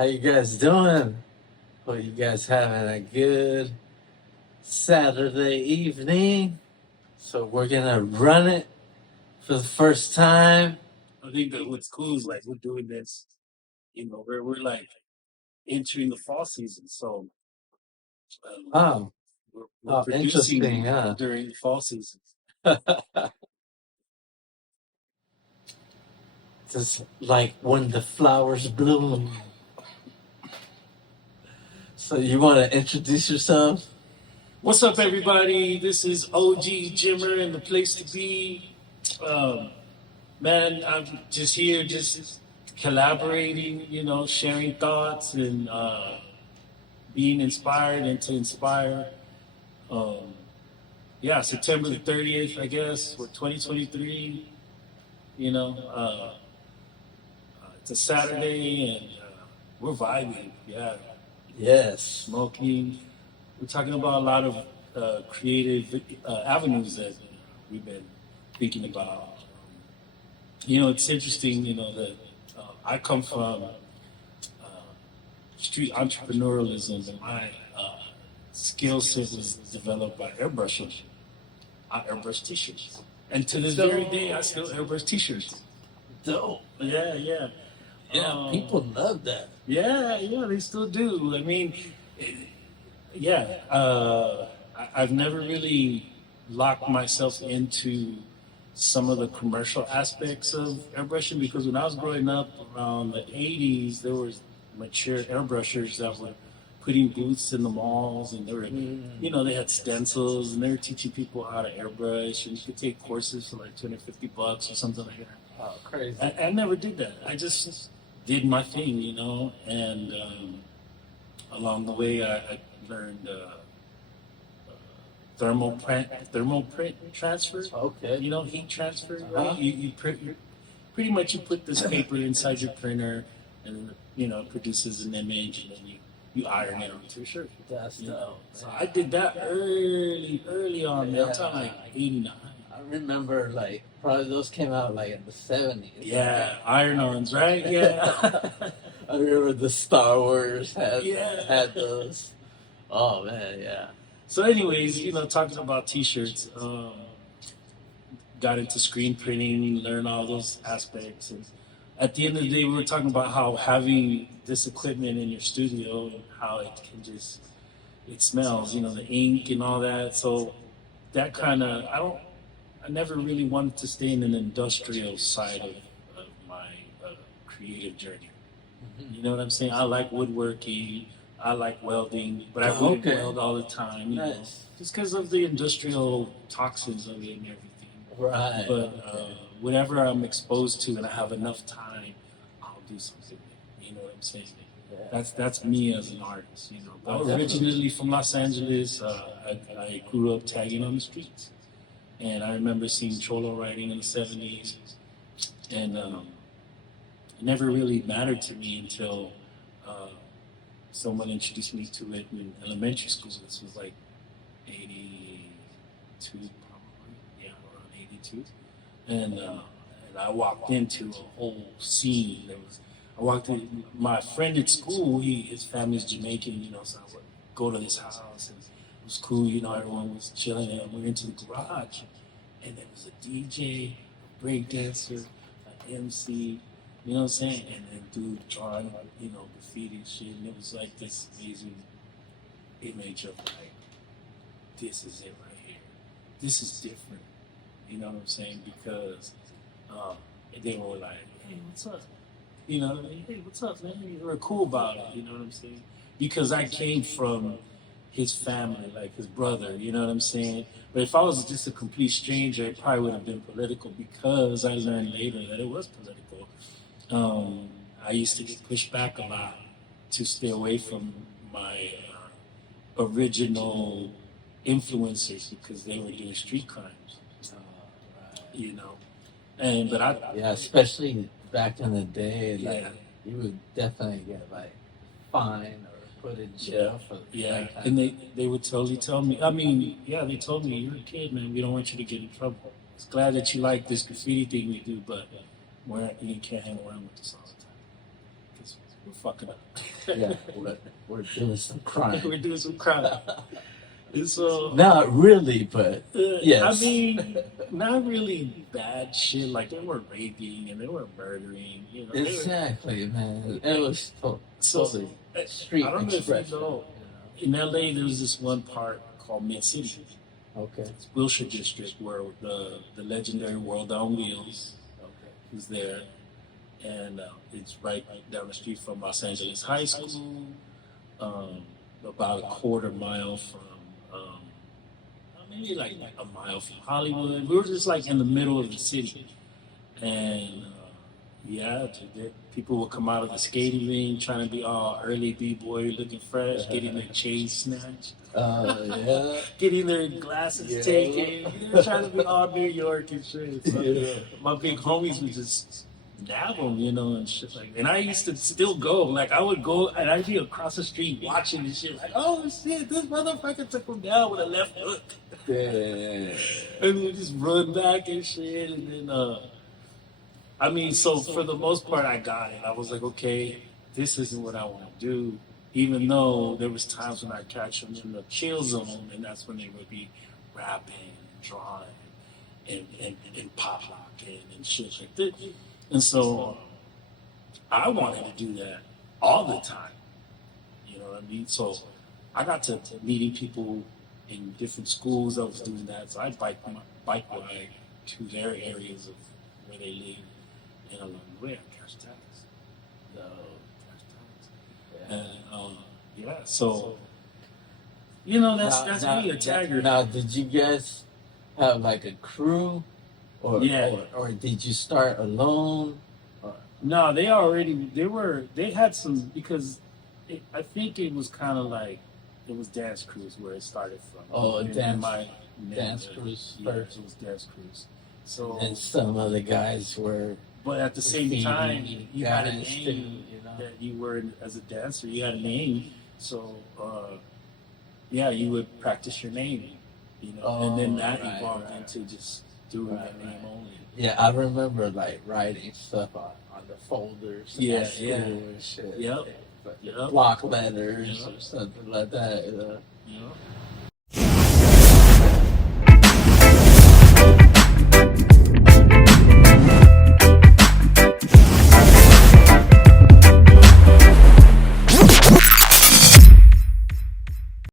How you guys doing? Hope you guys having a good Saturday evening. So we're gonna run it for the first time. I think that what's cool is like we're doing this, we're like entering the fall season, so Oh, we're producing interesting, huh? during the fall season. Just like when the flowers bloom. So you want to introduce yourself? What's up, everybody? This is OG Jimmer and the place to be. Um, man, I'm just here, just collaborating, sharing thoughts and being inspired and to inspire. Um, yeah, September the 30th, I guess, for 2023. You know, it's a Saturday and we're vibing. Yeah, Yes. smoking. We're talking about a lot of creative avenues that we've been thinking about. It's interesting, that I come from street entrepreneurialism, and my skill set was developed by airbrushing. I airbrush t-shirts. And to this very day, I still airbrush t-shirts. Dope. Yeah, yeah. Yeah, people love that. Yeah, they still do. I mean, yeah, I've never really locked myself into some of the commercial aspects of airbrushing because when I was growing up around the 80s, there was mature airbrushers that were putting booths in the malls and they were, they had stencils and they were teaching people how to airbrush and you could take courses for like $250 or something like that. Oh, crazy. I never did that. I just did my thing, and along the way I learned thermal print transfer. Okay. Heat transfer. Right? You print. Pretty much you put this paper inside your printer, and it produces an image, and then you iron it onto your shirt. That's dope. So I did that early on. Yeah. That time like '89. I remember probably those came out in the 70s. Yeah, iron-ons, right? Yeah. I remember the Star Wars had Yeah. those. Oh man, yeah. So, anyways, talking about T-shirts, got into screen printing, learned all those aspects, and at the end of the day, we were talking about how having this equipment in your studio and how it can it smells, the ink and all that. So that kind of I never really wanted to stay in an industrial side of my creative journey. You know what I'm saying? I like woodworking. I like welding, but I wouldn't weld all the time, just because of the industrial toxins of it and everything. Right. But whenever I'm exposed to and I have enough time, I'll do something. You know what I'm saying? Yeah. That's me as an artist. But originally from Los Angeles, I grew up tagging on the streets, and I remember seeing cholo writing in the '70s, and it never really mattered to me until someone introduced me to it in elementary school. This was like 82, probably. Yeah, around 82. And I walked into a whole scene. I walked in, my friend at school, his family's Jamaican, so I would go to this house and it was cool, everyone was chilling and we went into the garage and there was a DJ, a break dancer, an MC, you know what I'm saying? And then dude drawing, graffiti and shit. And it was like this amazing image of this is it right here. This is different. You know what I'm saying? Because they were like, hey, what's up? Hey, what's up, man? You were cool about it. You know what I'm saying? Because I came from his family, like his brother, you know what I'm saying? But if I was just a complete stranger, it probably would have been political because I learned later that it was political. I used to get pushed back a lot to stay away from my original influencers because they were doing street crimes. But especially back in the day, you would definitely get fined or put in jail for and they would totally tell me. I mean, they told me you're a kid, man. We don't want you to get in trouble. It's glad that you like this graffiti thing we do, but you can't hang around with us all the time because we're fucking up. Yeah, we're doing some crime. We're doing some crime. And so, Not really, but yes. I mean, not really bad shit. Like they were raping and they were murdering. You know, Exactly, man. It was so totally street I don't know if you expression. know. In LA, there was this one part called Mid City. Okay. It's Wilshire District, where the legendary World on Wheels is there, and it's right down the street from Los Angeles High School, about a quarter mile from, maybe like a mile from Hollywood. We were just like in the middle of the city, and yeah, people would come out of the skating ring trying to be all early b-boy, looking fresh, getting their chains snatched. Yeah. Getting their glasses taken. They're trying to be all New York and shit. So my big homies would just nab them, you know, and shit like that. And I used to still go. Like, I would go and I'd be across the street watching this shit. Like, oh shit, this motherfucker took him down with a left hook. Yeah. And we just run back and shit. And then, I mean, so for the most part, I got it. I was like, okay, this isn't what I want to do. Even though there was times when I catch them in the chill zone, and that's when they would be rapping and drawing and pop locking and shit like that. And so I wanted to do that all the time. You know what I mean? So I got to meeting people in different schools that was doing that. So I bike ride to their areas of where they live, and along the way I catch tags. And yeah, so you know that's me, a tagger. Now, did you guys have like a crew, or did you start alone? No, they had some, because I think it was kind of like it was dance crews where it started from. Oh, dance first. crews Yeah, first. it was dance crews. So And some of the guys were. but at the same time, you had a guys name too, you know? that you were as a dancer. You had a name, so yeah, you would practice your name, you know, and then that evolved into just doing that name only. Yeah, I remember like writing stuff on the folders. Yeah, at school and shit. Yep. But Yep. block letters or something like that. You know? You know?